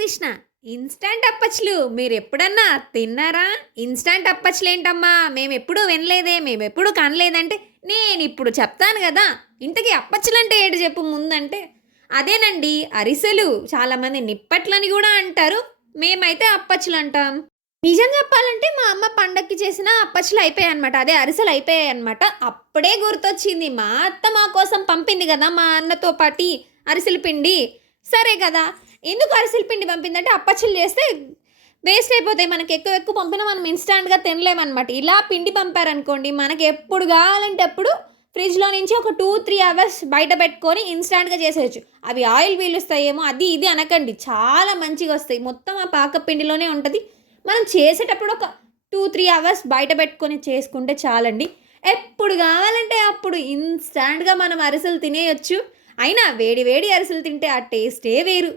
Krishna. Instant అప్పచ్చులు మీరెప్పుడన్నా తిన్నారా? Instant అప్పచ్చులేంటమ్మా మేమెప్పుడూ వినలేదే, మేమెప్పుడూ కనలేదంటే, నేనిప్పుడు చెప్తాను గదా! ఇంతకీ అప్పచ్చులంటే ఏటి జెప్పు ముందంటే, అదేనండి అరిసెలు. చాలామంది నిప్పట్లని గూడా అంటారు. మేమైతే అప్పచ్చులంటాం. నిజం జెప్పాలంటే మా అమ్మ పండక్కి చేసిన అప్పచ్చులు అయిపోయాయన్నమాట. అదే అరిసెలు అయిపోయాయన్నమాట. అప్పుడే గుర్తొచ్చింది. మా అత్త మా కోసం పంపింది గదా! మా అన్నతో పాటి అరిసెల పిండి. సరే గదా! ఎందుకు అరిసెల పిండి పంపిందంటే అప్పచ్చులు చేస్తే వేస్ట్ అయిపోతాయి. మనకి ఎక్కువ ఎక్కువ పంపినా మనం ఇన్‌స్టాంట్‌గా తినలేమనమాట. ఇలా పిండి పంపారనుకోండి మనకి ఎప్పుడు కావాలంటే అప్పుడు ఫ్రిడ్జ్‌లో నుంచి ఒక 2, 3 అవర్స్ బయట పెట్టుకొని ఇన్‌స్టాంట్‌గా చేసేయొచ్చు. అవి ఆయిల్ పీలుస్తాయేమో అది ఇది అనకండి. చాలా మంచిగొస్తాయి. మొత్తం ఆ పాక పిండిలోనే ఉంటది. మనం చేసేటప్పుడు ఒక 2, 3 అవర్స్ బయట పెట్టుకొని చేసుకుంటే చాలండి. ఎప్పుడు కావాలంటే అప్పుడు ఇన్‌స్టాంట్‌గా మనం అరిసెలు తినేయొచ్చు. అయినా వేడి వేడి అరిసెలు తింటే ఆ టేస్టే వేరు.